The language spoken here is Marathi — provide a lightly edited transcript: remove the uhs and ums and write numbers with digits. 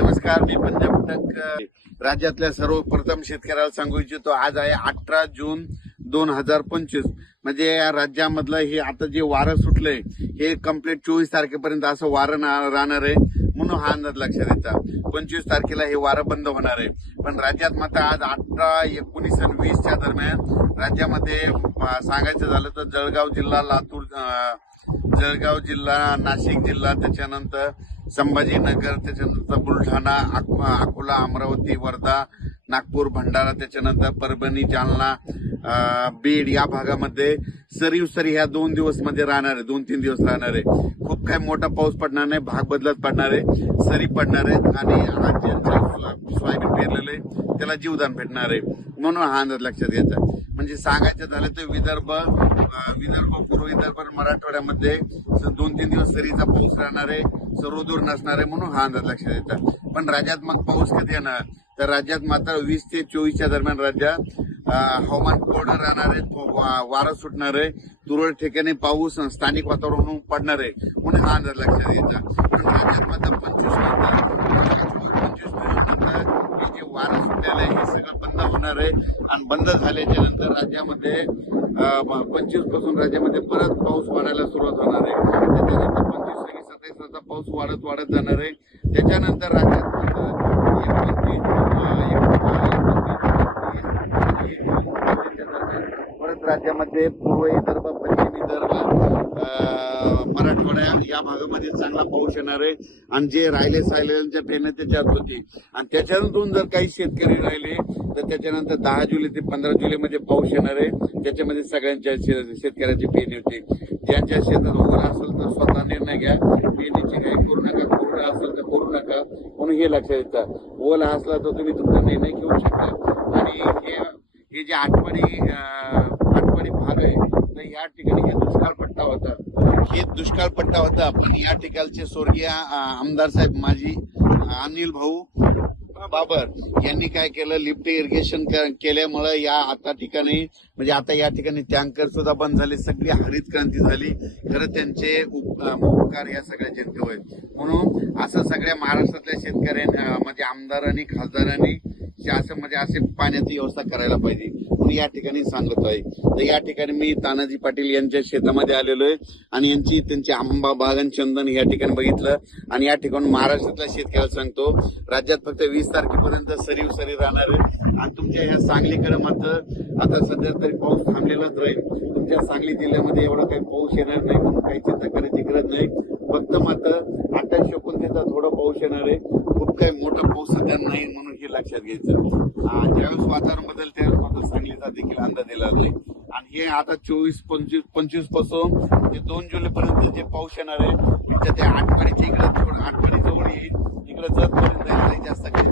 नमस्कार, मी पंजाब राज्यातल्या सर्वप्रथम शेतकऱ्याला सांगू इच्छितो, आज आहे 18 जून 2025. म्हणजे या राज्यामधलं हे आता जे वारं सुटलंय हे कंप्लीट 24 तारखेपर्यंत असं वारं राहणार आहे. म्हणून हा अंदाज लक्षात येता 25 तारखेला हे वारं बंद होणार आहे. पण राज्यात मात्र आज 18, 19 आणि 20च्या दरम्यान राज्यामध्ये सांगायचं झालं तर जळगाव जिल्हा, लातूर, जळगाव जिल्हा, नाशिक जिल्हा, त्याच्यानंतर संभाजीनगर, त्याच्यानंतर बुलढाणा, अकोला, अमरावती, वर्धा, नागपूर, भंडारा, त्याच्यानंतर परभणी, जालना, बीड या भागामध्ये सरी ह्या 2 दिवस मध्ये राहणार आहे. 2-3 दिवस राहणार आहे. खूप काही मोठा पाऊस पडणार नाही, भाग बदलत पडणार आहे, सरी पडणार आहेत आणि सोयाबीन पेरलेले त्याला जीवदान भेटणार आहे. म्हणून हा अंदाज लक्षात घ्यायचा. म्हणजे सांगायचं झालं तर विदर्भ, पूर्व विदर्भ, मराठवाड्यामध्ये 2-3 दिवस सरीचा पाऊस राहणार आहे, सर्वदूर नसणार आहे. म्हणून हा अंदाज लक्षात येतात. पण राज्यात मग पाऊस कधी येणार तर राज्यात मात्र 20 ते 24च्या दरम्यान राज्यात हवामान कोरडं राहणार आहे, वारं सुटणार आहे, तुरळक ठिकाणी पाऊस स्थानिक वातावरण पडणार आहे. म्हणून हा अंदाज लक्षात घ्यायचा. पण राज्यात मात्र 25 नंतर हे जे वारं सुटलेलं आहे हे सगळं बंद होणार आहे. आणि बंद झाल्याच्या नंतर राज्यामध्ये 25 पासून राज्यामध्ये परत पाऊस वाढायला सुरुवात होणार आहे. त्याच्यानंतर 25, 26, 27 पाऊस वाढत जाणार आहे. त्याच्यानंतर राज्यात परत राज्यामध्ये पूर्व विदर्भ, पश्चिम विदर्भ, मराठवाड्या या भागामध्ये चांगला पाऊस येणार आहे. आणि जे राहिलेल्या ट्रेन त्याच्यात होती. आणि त्याच्यानंतर जर काही शेतकरी राहिले तर त्याच्यानंतर 10 जुलै ते 15 जुलैमध्ये पाऊस येणार आहे. त्याच्यामध्ये सगळ्यांच्या शेतकऱ्याची पेरणी होती. ज्यांच्या शेतात ओला असेल तर स्वतः निर्णय घ्या, पेरणीची काही करू नका, कोरडा असेल तर करू नका. म्हणून हे लक्षात येतं. ओला असला तर तुम्ही तुमचा निर्णय घेऊ शकता. आणि हे जे आठवडी भाग आहे तर या ठिकाणी हे दुष्काळ पट्टा होता. पण या ठिकाणचे स्वर्गीय आमदार साहेब माजी अनिल भाऊ बाबर यांनी काय केलं, लिफ्ट इरिगेशन केल्यामुळे या या ठिकाणी टँकर सुद्धा बंद झाले. सगळी हरित क्रांती झाली. खरं त्यांचे उपकार या सगळ्या जनतेवर. म्हणून असं सगळ्या महाराष्ट्रातल्या शेतकऱ्यांनी म्हणजे आमदारांनी, खासदारांनी असे पाण्याची व्यवस्था करायला पाहिजे. म्हणून या ठिकाणी सांगतोय. तर या ठिकाणी मी तानाजी पाटील यांच्या शेतामध्ये आलेलो आहे आणि त्यांचे आंबा बाग आणि चंदन या ठिकाणी बघितलं. आणि या ठिकाणी महाराष्ट्रातल्या शेतकऱ्याला सांगतो, राज्यात फक्त 20 तारखेपर्यंत सरी राहणार आहे. आणि तुमच्या ह्या सांगलीकडे मात्र आता सध्या तरी पाऊस थांबलेलाच राहील. तुमच्या सांगली जिल्ह्यामध्ये एवढा काही पाऊस येणार नाही, म्हणून काही चिंता करायची गरज नाही. फक्त मात्र 28-29 थोडा पाऊस येणार आहे. खूप काही मोठा पाऊस सध्या नाही. म्हणून हे लक्षात घ्यायचं. ज्यावेळेस वातावरण बदल त्यावेळेस मात्र सांगलीचा देखील अंदाज दिला नाही. आणि हे आता 24-25 पासून ते 2 जुलैपर्यंत जे पाऊस येणार आहे त्याच्या त्या आठवडीच्या इकडे जवळ येईल, इकडे जतपर्यंत जास्त काही